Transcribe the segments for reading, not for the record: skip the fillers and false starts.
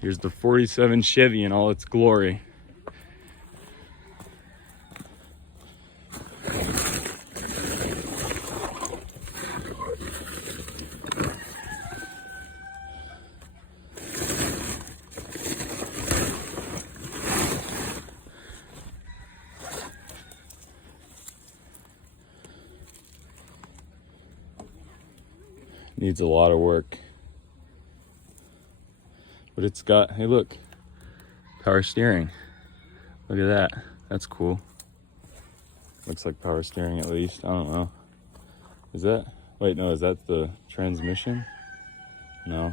Here's the 47 Chevy in all its glory. Needs a lot of work. But it's got, hey look, power steering. Look at that, that's cool. Looks like power steering at least, I don't know. Is that, wait no, is that the transmission? No,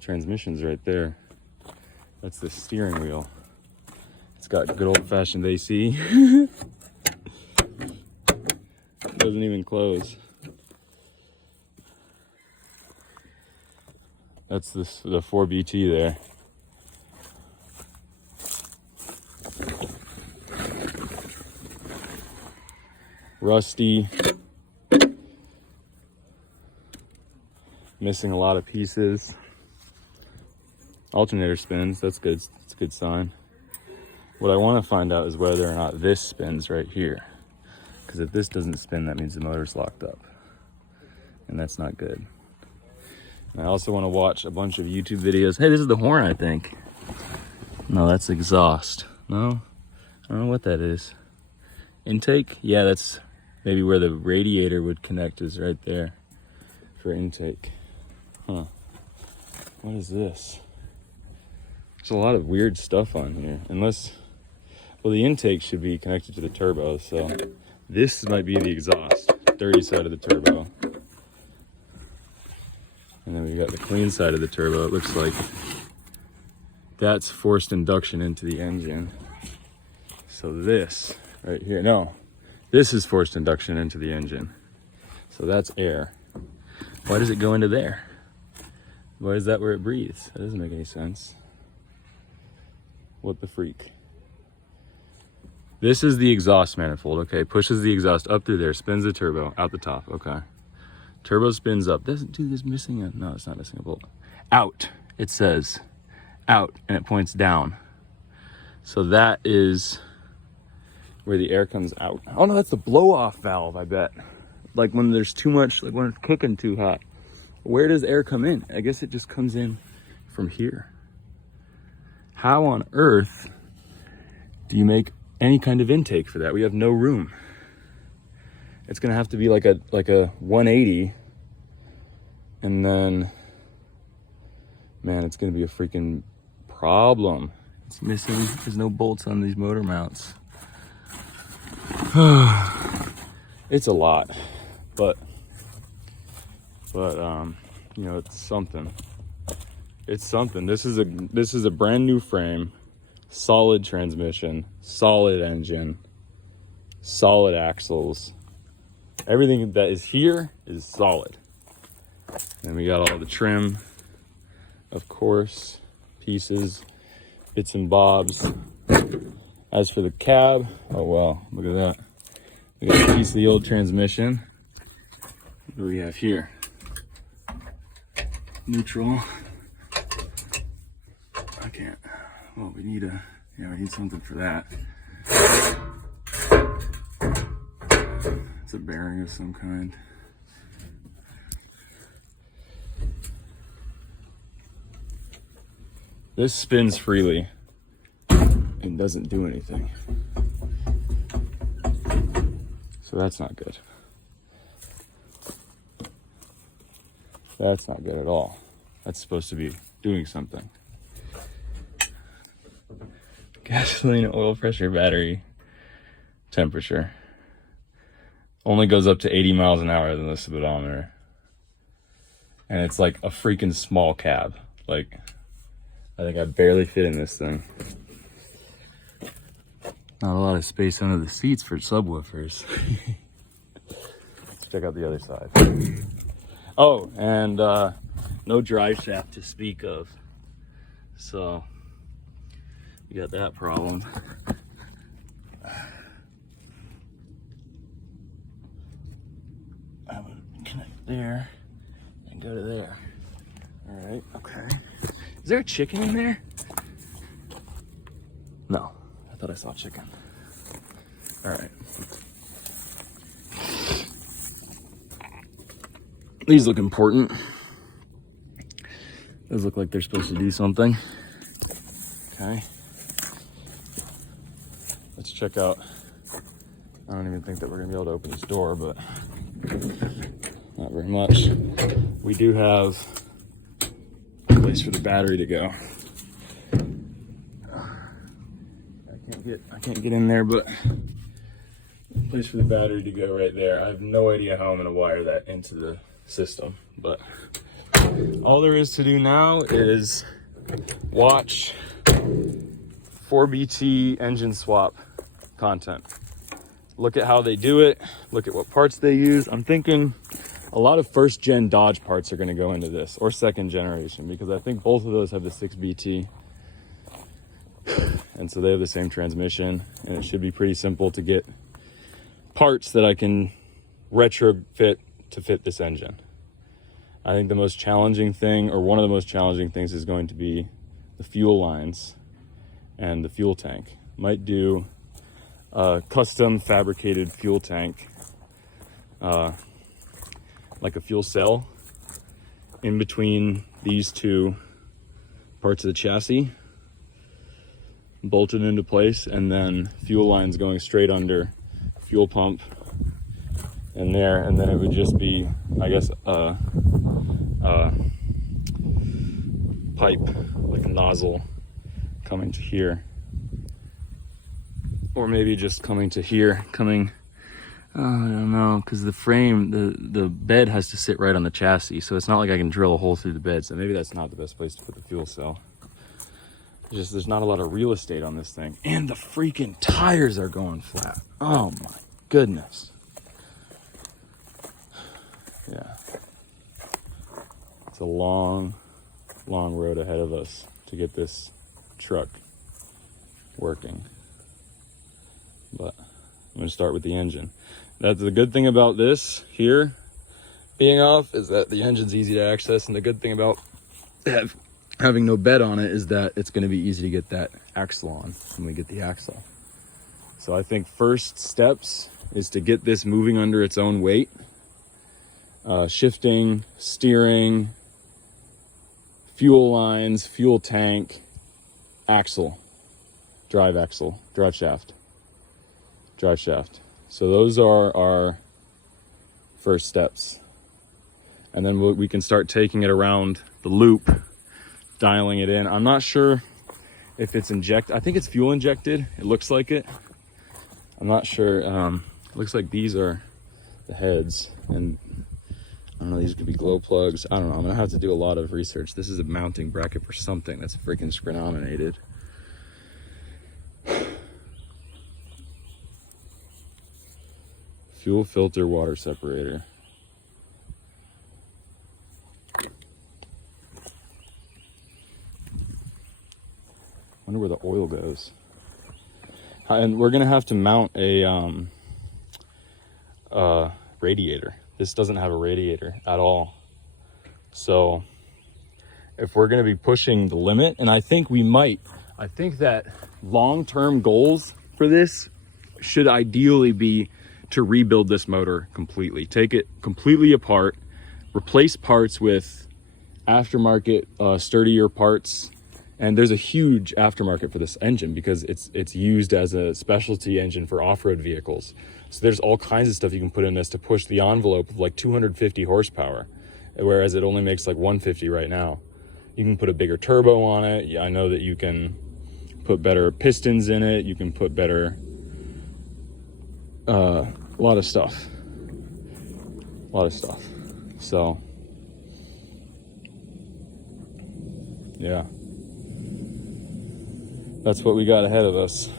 transmission's right there. That's the steering wheel. It's got good old-fashioned AC. Doesn't even close. That's the 4BT there. Rusty. Missing a lot of pieces. Alternator spins, that's good. It's a good sign. What I want to find out is whether or not this spins right here. Because if this doesn't spin, that means the motor's locked up. And that's not good. I also want to watch a bunch of YouTube videos. Hey, this is the horn, I think. No, that's exhaust. No, I don't know what that is. Intake? Yeah, that's maybe where the radiator would connect, is right there for intake. Huh. What is this? There's a lot of weird stuff on here. Unless, well, the intake should be connected to the turbo, so this might be the exhaust. Dirty side of the turbo. And then we got the clean side of the turbo. It looks like that's forced induction into the engine. So this right here, no, this is forced induction into the engine. So that's air. Why does it go into there? Why is that where it breathes? That doesn't make any sense. What the freak? This is the exhaust manifold, okay? Pushes the exhaust up through there, spins the turbo out the top, okay? Turbo spins up. Dude, it's missing a, no, it's not missing a bolt. Out, it says. Out, and it points down. So that is where the air comes out. Oh no, that's the blow-off valve, I bet. Like when there's too much, like when it's cooking too hot. Where does air come in? I guess it just comes in from here. How on earth do you make any kind of intake for that? We have no room. It's gonna have to be like a 180, and then, man, it's gonna be a freaking problem. It's missing, there's no bolts on these motor mounts. It's a lot, but you know, it's something. It's something. This is a brand new frame, solid transmission, solid engine, solid axles. Everything that is here is solid. And we got all the trim, of course, pieces, bits and bobs. As for the cab, oh well, look at that. We got a piece of the old transmission. What do we have here? Neutral. I can't. Well, we need we need something for that. It's a bearing of some kind. This spins freely and doesn't do anything. So that's not good. That's not good at all. That's supposed to be doing something. Gasoline, oil pressure, battery temperature. Only goes up to 80 miles an hour than the speedometer. And it's like a freaking small cab. Like, I think I barely fit in this thing. Not a lot of space under the seats for subwoofers. Let's check out the other side. Oh, and no drive shaft to speak of. So, we got that problem. I would connect there and go to there. All right, okay. Is there a chicken in there? No, I thought I saw chicken. All right. These look important. Those look like they're supposed to do something. Okay. Let's check out. I don't even think that we're gonna be able to open this door, but not very much. We do have a place for the battery to go. I can't get in there, but a place for the battery to go right there. I have no idea how I'm gonna wire that into the system, but all there is to do now is watch 4BT engine swap content. Look at how they do it, look at what parts they use. I'm thinking a lot of first gen Dodge parts are gonna go into this, or second generation, because I think both of those have the 6BT. And so they have the same transmission, and it should be pretty simple to get parts that I can retrofit to fit this engine. I think the most challenging thing, or one of the most challenging things, is going to be the fuel lines and the fuel tank. Might do a custom fabricated fuel tank, like a fuel cell in between these two parts of the chassis, bolted into place, and then fuel lines going straight under fuel pump and there, and then it would just be, I guess, a pipe, like a nozzle coming to here, or maybe just coming to here, I don't know, because the frame, the bed has to sit right on the chassis, so it's not like I can drill a hole through the bed, so maybe that's not the best place to put the fuel cell. Just there's not a lot of real estate on this thing, and the freaking tires are going flat. Oh my goodness. Yeah, it's a long road ahead of us to get this truck working, but I'm going to start with the engine. That's the good thing about this here being off, is that the engine's easy to access, and the good thing about having no bed on it is that it's going to be easy to get that axle on when we get the axle. So I think first steps is to get this moving under its own weight. Shifting, steering, fuel lines, fuel tank, axle, drive shaft. So those are our first steps. And then we can start taking it around the loop, dialing it in. I'm not sure if it's injected. I think it's fuel injected. It looks like it. I'm not sure. It looks like these are the heads, and I don't know, these could be glow plugs. I don't know. I'm gonna have to do a lot of research. This is a mounting bracket for something that's freaking screnominated. Fuel filter water separator. Wonder where the oil goes. And we're gonna have to mount a radiator. This doesn't have a radiator at all. So if we're gonna be pushing the limit, and I think that long-term goals for this should ideally be to rebuild this motor completely. Take it completely apart, replace parts with aftermarket, sturdier parts. And there's a huge aftermarket for this engine because it's used as a specialty engine for off-road vehicles. So there's all kinds of stuff you can put in this to push the envelope of like 250 horsepower, whereas it only makes like 150 right now. You can put a bigger turbo on it. Yeah, I know that you can put better pistons in it. You can put better, a lot of stuff. So, yeah. That's what we got ahead of us.